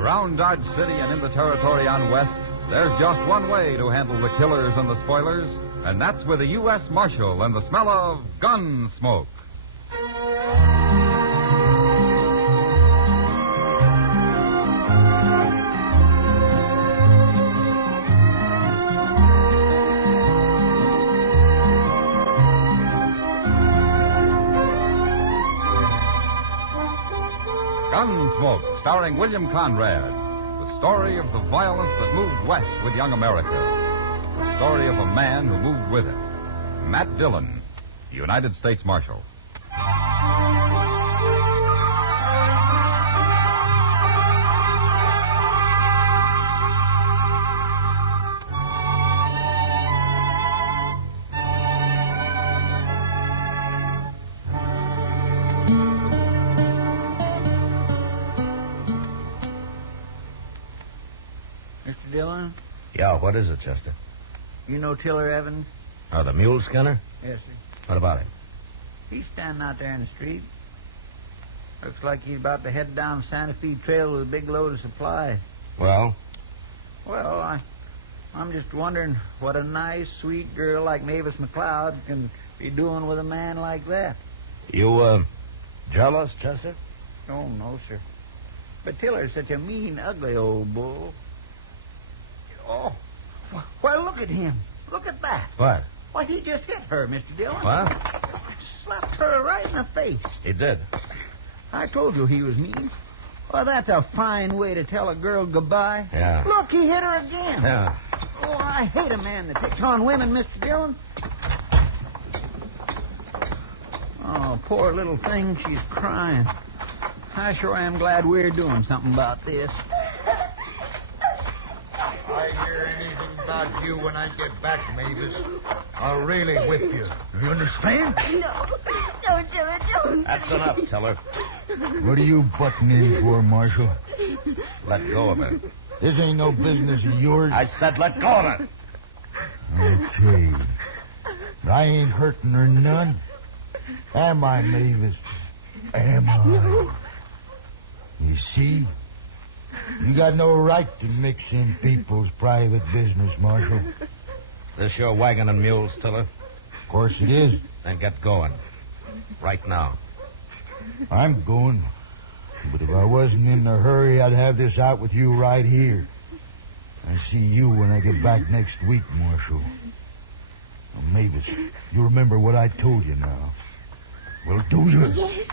Around Dodge City and in the territory on West, there's just one way to handle the killers and the spoilers, and that's with a U.S. Marshal and the smell of gun smoke. Gunsmoke, starring William Conrad. The story of the violence that moved west with young America. The story of a man who moved with it. Matt Dillon, United States Marshal. Mr. Dillon? Yeah, what is it, Chester? You know Tiller Evans? Oh, the mule skinner? Yes, sir. What about him? He's standing out there in the street. Looks like he's about to head down Santa Fe Trail with a big load of supplies. Well? Well, I'm just wondering what a nice, sweet girl like Mavis McLeod can be doing with a man like that. You, jealous, Chester? Oh, no, sir. But Tiller's such a mean, ugly old bull. Oh, well, look at him. Look at that. What? Why, he just hit her, Mr. Dillon. What? Slapped her right in the face. He did. I told you he was mean. Well, that's a fine way to tell a girl goodbye. Yeah. Look, he hit her again. Yeah. Oh, I hate a man that picks on women, Mr. Dillon. Oh, poor little thing, she's crying. I sure am glad we're doing something about this. I hear anything about you when I get back, Mavis, I'll really whip you. You understand? No. Don't, Tiller, don't. That's enough, Teller. What are you butting in for, Marshal? Let go of her. This ain't no business of yours. I said let go of her. Okay. I ain't hurting her none. Am I, Mavis? Am I? No. You see? You got no right to mix in people's private business, Marshal. This your wagon and mules, Tiller? Of course it is. Then get going. Right now. I'm going. But if I wasn't in a hurry, I'd have this out with you right here. I see you when I get back next week, Marshal. Now, Mavis, you remember what I told you now. Well, do you? Yes.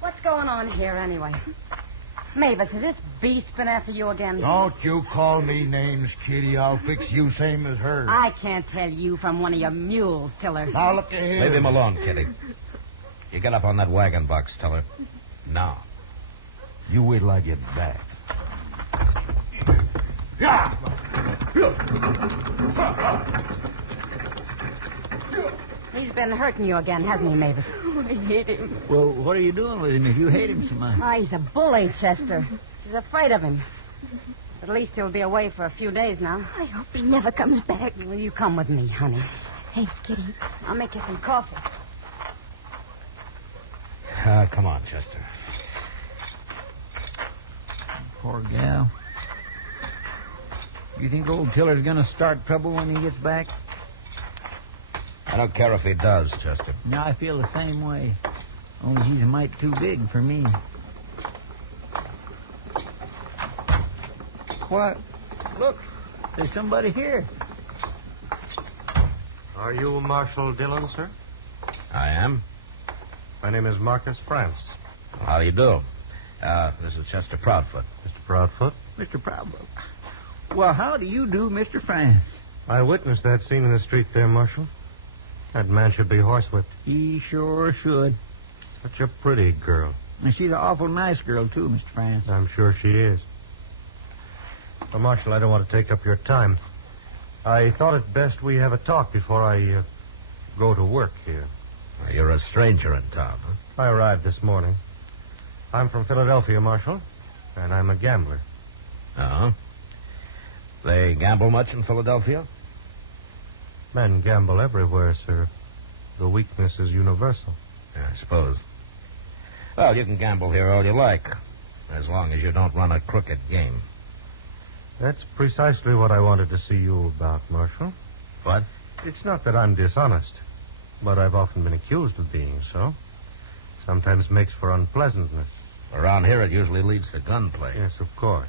What's going on here, anyway? Mavis, has this beast been after you again? Don't you call me names, Kitty. I'll fix you same as her. I can't tell you from one of your mules, Tiller. Now, look ahead. Leave him alone, Kitty. You get up on that wagon box, Tiller. Now. You wait till I get back. He's been hurting you again, hasn't he, Mavis? Oh, I hate him. Well, what are you doing with him if you hate him so much? Ah, he's a bully, Chester. She's afraid of him. At least he'll be away for a few days now. I hope he never comes back. Will you come with me, honey? Thanks, Kitty. I'll make you some coffee. Come on, Chester. Poor gal. You think old Tiller's going to start trouble when he gets back? I don't care if he does, Chester. No, I feel the same way. Only he's a mite too big for me. What? Look, there's somebody here. Are you Marshal Dillon, sir? I am. My name is Marcus France. How do you do? This is Chester Proudfoot. Mr. Proudfoot? Mr. Proudfoot. Well, how do you do, Mr. France? I witnessed that scene in the street there, Marshal. That man should be horsewhipped. He sure should. Such a pretty girl. And she's an awful nice girl, too, Mr. France. I'm sure she is. Well, Marshal, I don't want to take up your time. I thought it best we have a talk before I go to work here. Well, you're a stranger in town, huh? I arrived this morning. I'm from Philadelphia, Marshal, and I'm a gambler. Uh-huh. They gamble much in Philadelphia? Men gamble everywhere, sir. The weakness is universal. Yeah, I suppose. Well, you can gamble here all you like. As long as you don't run a crooked game. That's precisely what I wanted to see you about, Marshal. What? It's not that I'm dishonest, but I've often been accused of being so. Sometimes makes for unpleasantness. Around here, it usually leads to gunplay. Yes, of course.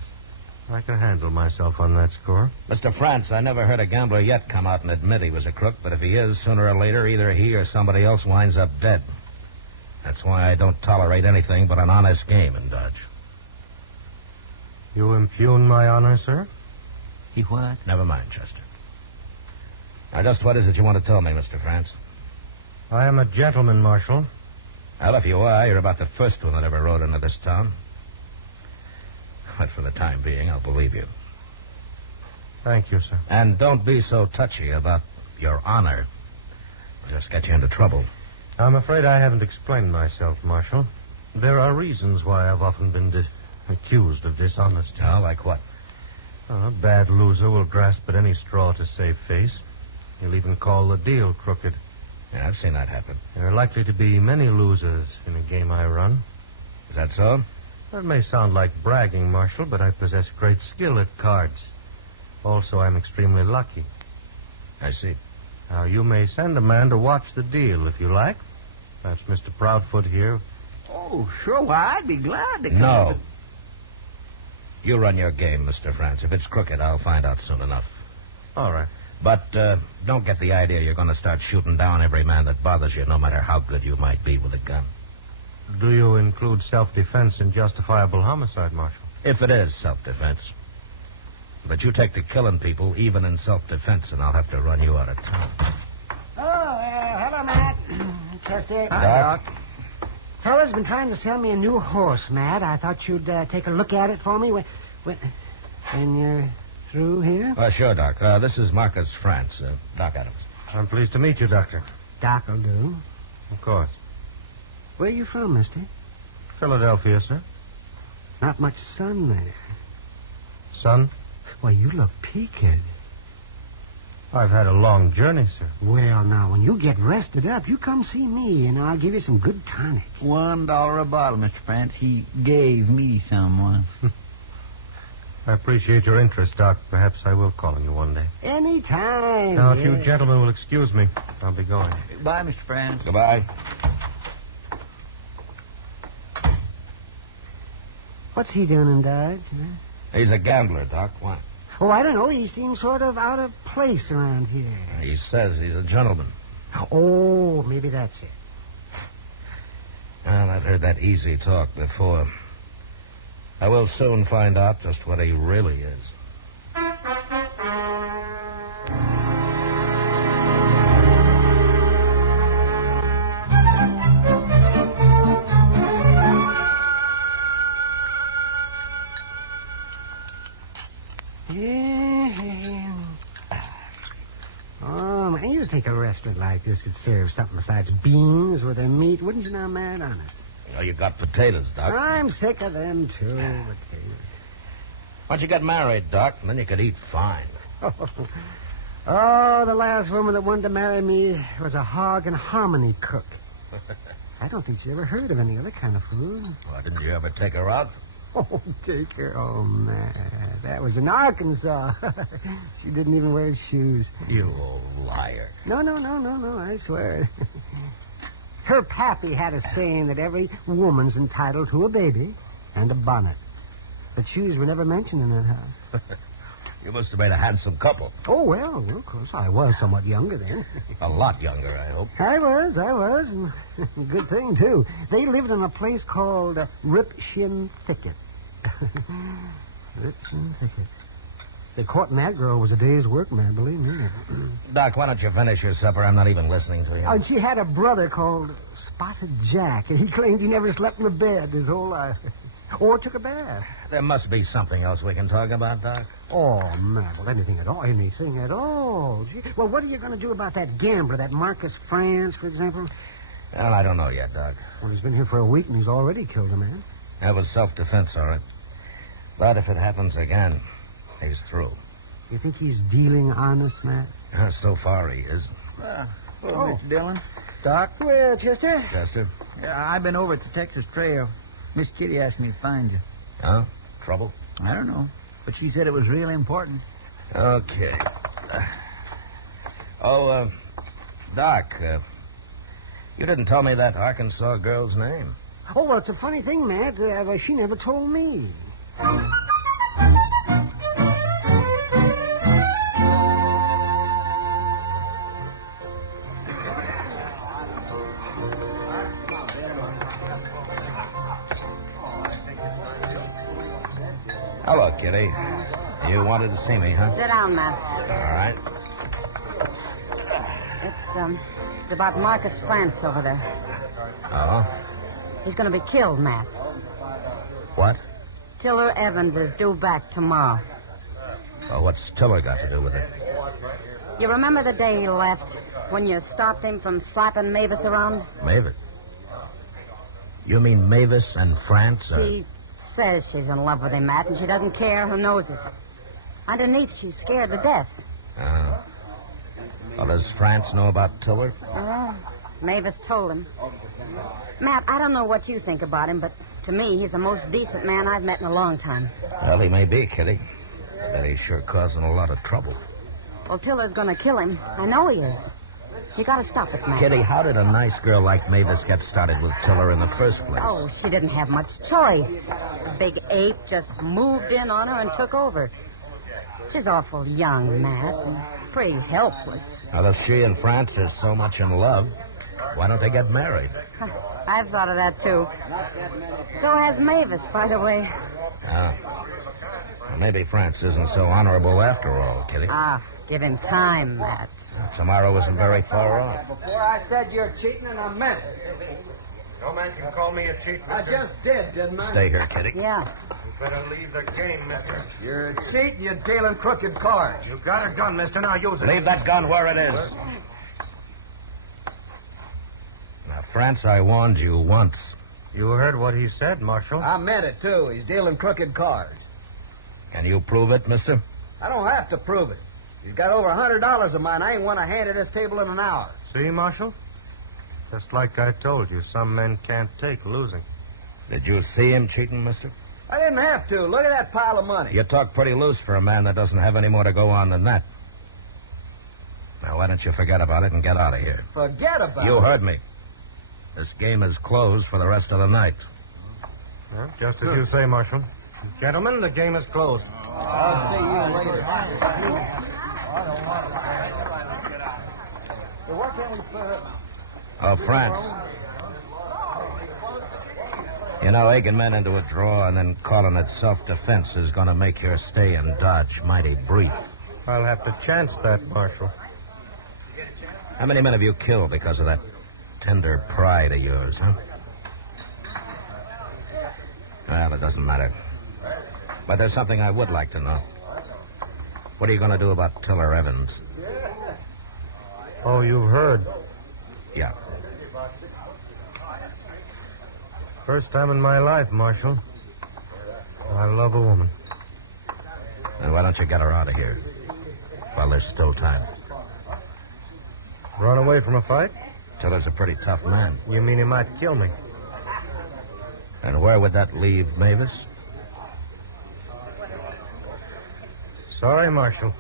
I can handle myself on that score. Mr. France, I never heard a gambler yet come out and admit he was a crook, but if he is, sooner or later, either he or somebody else winds up dead. That's why I don't tolerate anything but an honest game in Dodge. You impugn my honor, sir? He what? Never mind, Chester. Now, just what is it you want to tell me, Mr. France? I am a gentleman, Marshal. Well, if you are, you're about the first one that ever rode into this town. But for the time being, I'll believe you. Thank you, sir. And don't be so touchy about your honor. It'll just get you into trouble. I'm afraid I haven't explained myself, Marshal. There are reasons why I've often been accused of dishonesty. Oh, like what? A bad loser will grasp at any straw to save face. He'll even call the deal crooked. Yeah, I've seen that happen. There are likely to be many losers in a game I run. Is that so? That may sound like bragging, Marshal, but I possess great skill at cards. Also, I'm extremely lucky. I see. Now, you may send a man to watch the deal if you like. Perhaps Mr. Proudfoot here. Oh, sure. Why, I'd be glad to come. No. You run your game, Mr. France. If it's crooked, I'll find out soon enough. All right. But don't get the idea you're going to start shooting down every man that bothers you, no matter how good you might be with a gun. Do you include self-defense in justifiable homicide, Marshal? If it is self-defense. But you take to killing people, even in self-defense, and I'll have to run you out of town. Hello, Matt. Chester. Hi, Doc. Fella's been trying to sell me a new horse, Matt. I thought you'd take a look at it for me when you're through here. Sure, Doc. This is Marcus France, Doc Adams. I'm pleased to meet you, Doctor. Doc'll do. Of course. Where are you from, mister? Philadelphia, sir. Not much sun there. Son, Why, you look peaked. I've had a long journey, sir. Well, now, when you get rested up, you come see me, and I'll give you some good tonic. $1 a bottle, Mr. France. He gave me some once. I appreciate your interest, Doc. Perhaps I will call on you one day. Anytime. Now, if you gentlemen will excuse me, I'll be going. Bye, Mr. France. Goodbye. What's he doing in Dodge? He's a gambler, Doc. Why? Oh, I don't know. He seems sort of out of place around here. He says he's a gentleman. Oh, maybe that's it. Well, I've heard that easy talk before. I will soon find out just what he really is. Oh, man, you think a restaurant like this could serve something besides beans with their meat, wouldn't you now, man? Honest. Oh, you got potatoes, Doc. I'm sick of them, too. Potatoes. Why don't you get married, Doc, and then you could eat fine. Oh, the last woman that wanted to marry me was a hog and hominy cook. I don't think she ever heard of any other kind of food. Well, didn't you ever take her out? Oh, take her. Oh, man. That was in Arkansas. She didn't even wear shoes. You old liar. No, I swear. Her pappy had a saying that every woman's entitled to a baby and a bonnet. But shoes were never mentioned in that house. You must have made a handsome couple. Oh, well, of course. I was somewhat younger then. A lot younger, I hope. I was. And good thing, too. They lived in a place called Rip Shin Thicket. Rip Shin Thicket. The courting that girl was a day's work, man, believe me. Doc, why don't you finish your supper? I'm not even listening to you. And she had a brother called Spotted Jack, and he claimed he never slept in a bed his whole life. Or took a bath. There must be something else we can talk about, Doc. Oh, man, well, anything at all. Gee. Well, what are you going to do about that gambler, that Marcus France, for example? Well, I don't know yet, Doc. Well, he's been here for a week, and he's already killed a man. That was self-defense, all right. But if it happens again, he's through. You think he's dealing honest, Matt? So far, he is. Hello, Mr. Dillon. Doc? Well, Chester? Chester? Yeah, I've been over at the Texas Trail. Miss Kitty asked me to find you. Huh? Trouble? I don't know. But she said it was really important. Okay. Doc, you didn't tell me that Arkansas girl's name. Oh, well, it's a funny thing, Matt. She never told me. Hello, Kitty. You wanted to see me, huh? Sit down, Matt. All right. It's about Marcus France over there. Oh? He's going to be killed, Matt. What? Tiller Evans is due back tomorrow. Well, what's Tiller got to do with it? You remember the day he left when you stopped him from slapping Mavis around? Mavis? You mean Mavis and France? She says she's in love with him, Matt, and she doesn't care who knows it. Underneath, she's scared to death. Well, does France know about Tiller? Mavis told him. Matt, I don't know what you think about him, but to me, he's the most decent man I've met in a long time. Well, he may be, Kitty. But he's sure causing a lot of trouble. Well, Tiller's going to kill him. I know he is. You got to stop it, Matt. Kitty, how did a nice girl like Mavis get started with Tiller in the first place? Oh, she didn't have much choice. The big ape just moved in on her and took over. She's awful young, Matt, and pretty helpless. Well, if she and France is so much in love, why don't they get married? I've thought of that, too. So has Mavis, by the way. Well, maybe France isn't so honorable after all, Kitty. Give him time, Matt. Tomorrow isn't very far off. Before I said you're cheating, and I meant it. No man can call me a cheat, I mister. just did, didn't I? Stay here, Kitty. Yeah. You better leave the game, mister. You're cheating. You're dealing crooked cards. You got a gun, mister. Now use it. Leave that gun where it is. Now, France, I warned you once. You heard what he said, Marshal. I meant it, too. He's dealing crooked cards. Can you prove it, mister? I don't have to prove it. He's got over $100 of mine. I ain't won a hand at this table in an hour. See, Marshal? Just like I told you, some men can't take losing. Did you see him cheating, mister? I didn't have to. Look at that pile of money. You talk pretty loose for a man that doesn't have any more to go on than that. Now, why don't you forget about it and get out of here? Forget about it. You heard me. This game is closed for the rest of the night. Well, just as you say, Marshal. Gentlemen, the game is closed. I'll see you later. So what can we put? Oh, France. You know, egging men into a draw and then calling it self-defense is going to make your stay in Dodge mighty brief. I'll have to chance that, Marshal. How many men have you killed because of that tender pride of yours, huh? Well, it doesn't matter. But there's something I would like to know. What are you going to do about Tiller Evans? Oh, you've heard. Yeah. First time in my life, Marshal. I love a woman. Then why don't you get her out of here while there's still time? Run away from a fight? Tiller's a pretty tough man. You mean he might kill me? And where would that leave Mavis? Sorry, Marshal.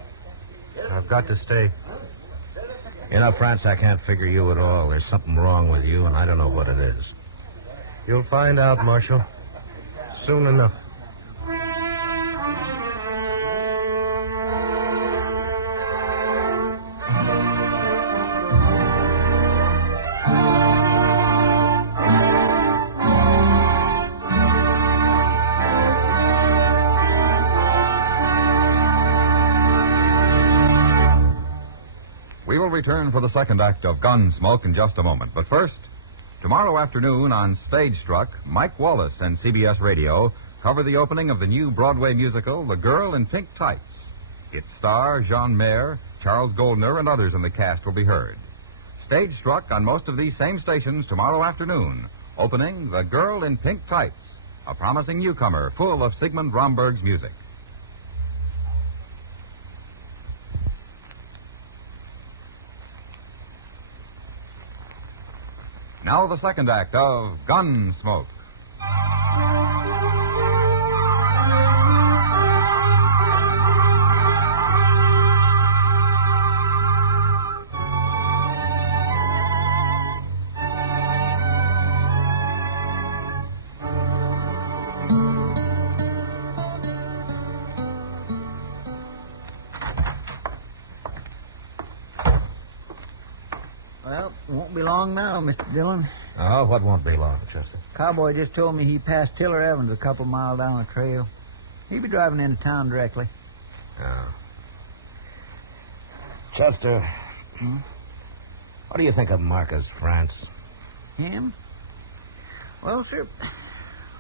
I've got to stay. You know, France, I can't figure you at all. There's something wrong with you, and I don't know what it is. You'll find out, Marshal. Soon enough. We will return for the second act of Gunsmoke in just a moment. But first, tomorrow afternoon on Stage Struck, Mike Wallace and CBS Radio cover the opening of the new Broadway musical, The Girl in Pink Tights. Its star, Jean Mayer, Charles Goldner, and others in the cast will be heard. Stage Struck on most of these same stations tomorrow afternoon, opening The Girl in Pink Tights, a promising newcomer full of Sigmund Romberg's music. Now the second act of Gunsmoke. Won't be long now, Mr. Dillon. Oh, what won't be long, Chester? Cowboy just told me he passed Tiller Evans a couple mile down the trail. He'll be driving into town directly. Oh. Chester, what do you think of Marcus France? Him? Well, sir,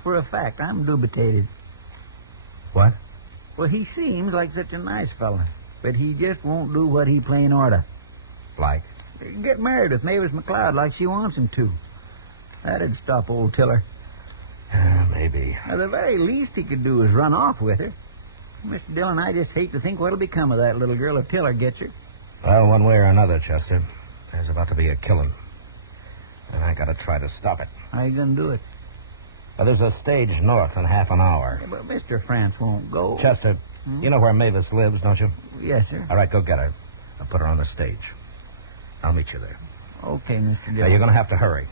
for a fact, I'm dubitated. What? Well, he seems like such a nice fella, but he just won't do what he plain orter. Like? Get married with Mavis McLeod like she wants him to. That'd stop old Tiller. Maybe. Now, the very least he could do is run off with her. Mr. Dillon, I just hate to think what'll become of that little girl if Tiller gets her. Well, one way or another, Chester, there's about to be a killing. And I gotta try to stop it. How you gonna do it? Well, there's a stage north in half an hour. Yeah, but Mr. France won't go. Chester, you know where Mavis lives, don't you? Yes, sir. All right, go get her. I'll put her on the stage. I'll meet you there. Okay, Mr. Dillon. Now, you're gonna have to hurry.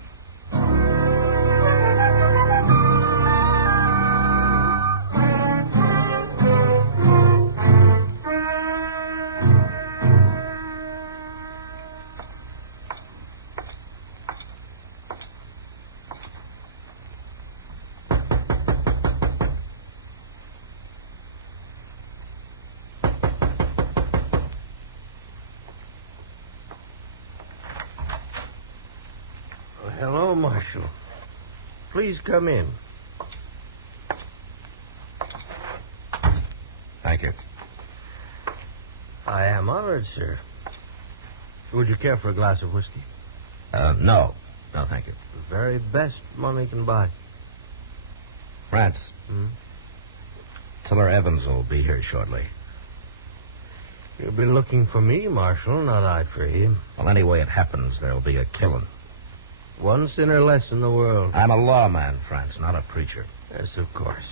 Hello, Marshal. Please come in. Thank you. I am honored, sir. Would you care for a glass of whiskey? No. No, thank you. The very best money can buy. France. Tiller Evans will be here shortly. You've been looking for me, Marshal, not I for him. Well, any way it happens, there'll be a killing. One sinner less in the world. I'm a lawman, France, not a preacher. Yes, of course.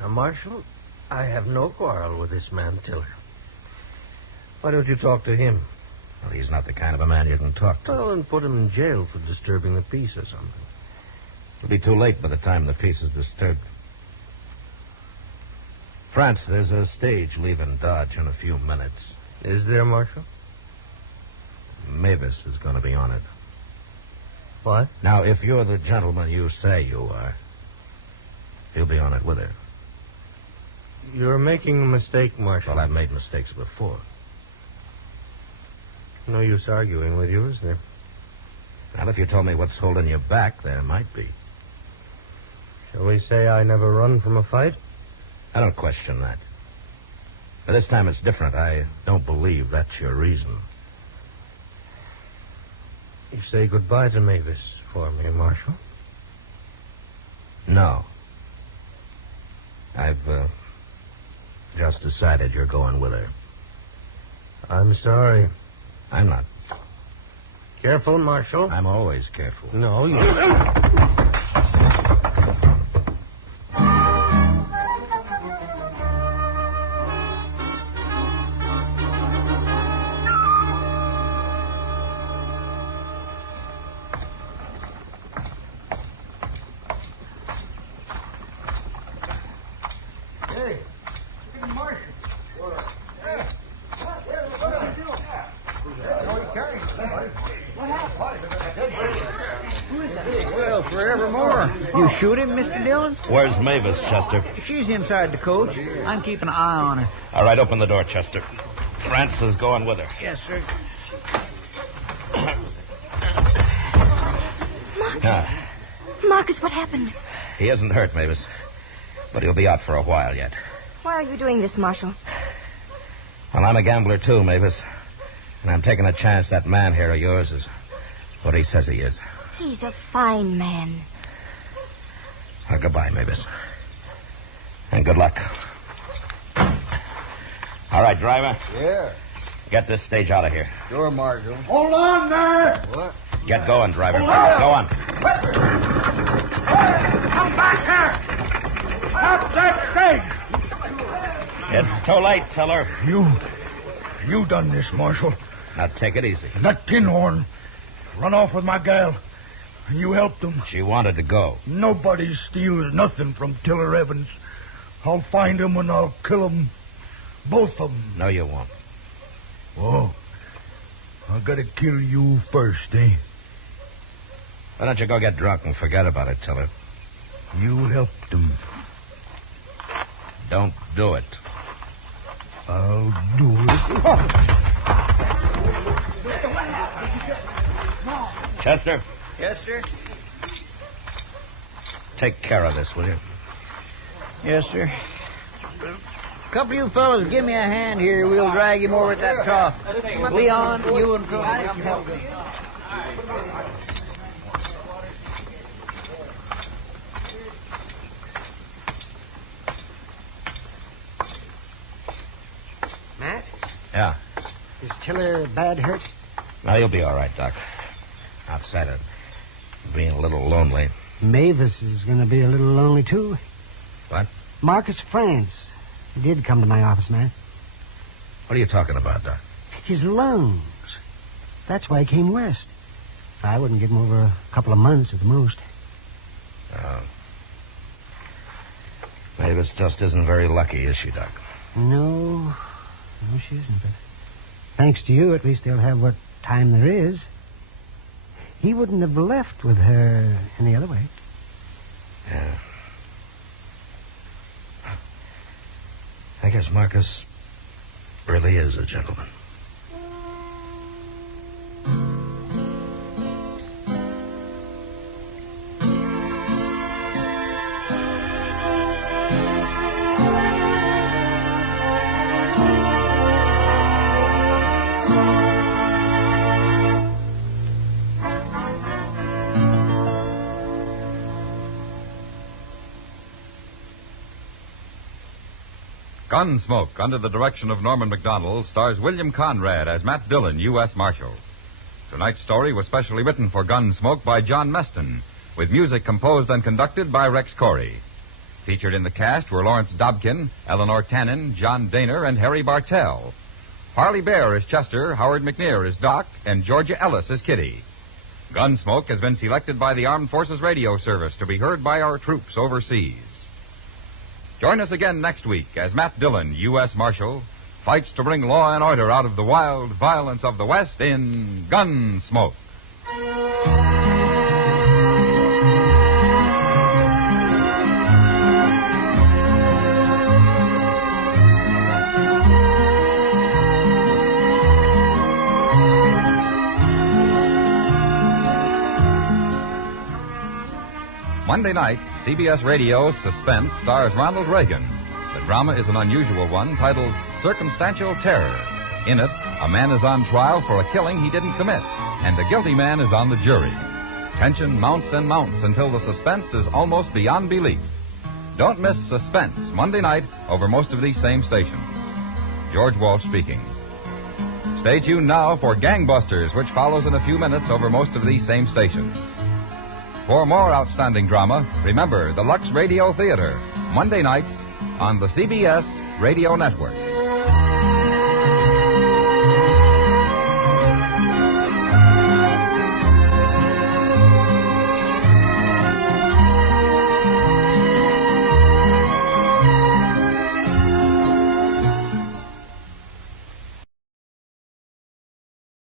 Now, Marshal, I have no quarrel with this man, Tiller. Why don't you talk to him? Well, he's not the kind of a man you can talk to. Well, and put him in jail for disturbing the peace or something. It'll be too late by the time the peace is disturbed. France, there's a stage leaving Dodge in a few minutes. Is there, Marshal? Mavis is going to be on it. What? Now, if you're the gentleman you say you are, he'll be on it with her. You're making a mistake, Marshal. Well, I've made mistakes before. No use arguing with you, is there? Well, if you told me what's holding you back, there might be. Shall we say I never run from a fight? I don't question that. But this time it's different. I don't believe that's your reason. You say goodbye to Mavis for me, Marshal? No. I've just decided you're going with her. I'm sorry. I'm not. Careful, Marshal. I'm always careful. No, you... Hey, Marshal. Well, forevermore. You shoot him, Mr. Dillon? Where's Mavis, Chester? She's inside the coach. I'm keeping an eye on her. All right, open the door, Chester. France is going with her. Yes, sir. Marcus. Marcus, what happened? He isn't hurt, Mavis. But he'll be out for a while yet. Why are you doing this, Marshal? Well, I'm a gambler, too, Mavis. And I'm taking a chance that man here of yours is what he says he is. He's a fine man. Well, goodbye, Mavis. And good luck. All right, driver. Yeah. Get this stage out of here. Sure, Marshal. Hold on there! What? Get going, driver. Go on. Come back here! Stop that stage! It's too late, Tiller. You done this, Marshal. Now, take it easy. And that tin horn run off with my gal. And you helped them. She wanted to go. Nobody steals nothing from Tiller Evans. I'll find him and I'll kill him. Both of them. No, you won't. Oh. I gotta kill you first, eh? Why don't you go get drunk and forget about it, Tiller? You helped them. Don't do it. I'll do it. Chester, Yes, sir? take care of this, will you? Yes, sir. Couple of you fellas, give me a hand here. We'll drag him over at that trough. Leon, you and Tony, come help me. Matt, Yeah. is Tiller bad hurt? Now, you'll be all right, Doc. Outside of being a little lonely. Mavis is going to be a little lonely, too. What? Marcus France did come to my office, Matt. What are you talking about, Doc? His lungs. That's why he came west. I wouldn't give him over a couple of months at the most. Mavis just isn't very lucky, is she, Doc? No, she isn't. But thanks to you, at least they'll have what time there is. He wouldn't have left with her any other way. Yeah. I guess Marcus really is a gentleman. Gunsmoke, under the direction of Norman MacDonald, stars William Conrad as Matt Dillon, U.S. Marshal. Tonight's story was specially written for Gunsmoke by John Meston, with music composed and conducted by Rex Corey. Featured in the cast were Lawrence Dobkin, Eleanor Tannen, John Daner, and Harry Bartell. Harley Bear is Chester, Howard McNear is Doc, and Georgia Ellis is Kitty. Gunsmoke has been selected by the Armed Forces Radio Service to be heard by our troops overseas. Join us again next week as Matt Dillon, U.S. Marshal, fights to bring law and order out of the wild violence of the West in Gunsmoke. Monday night, CBS Radio's Suspense stars Ronald Reagan. The drama is an unusual one titled Circumstantial Terror. In it, a man is on trial for a killing he didn't commit, and the guilty man is on the jury. Tension mounts and mounts until the suspense is almost beyond belief. Don't miss Suspense Monday night over most of these same stations. George Walsh speaking. Stay tuned now for Gangbusters, which follows in a few minutes over most of these same stations. For more outstanding drama, remember the Lux Radio Theater, Monday nights on the CBS Radio Network.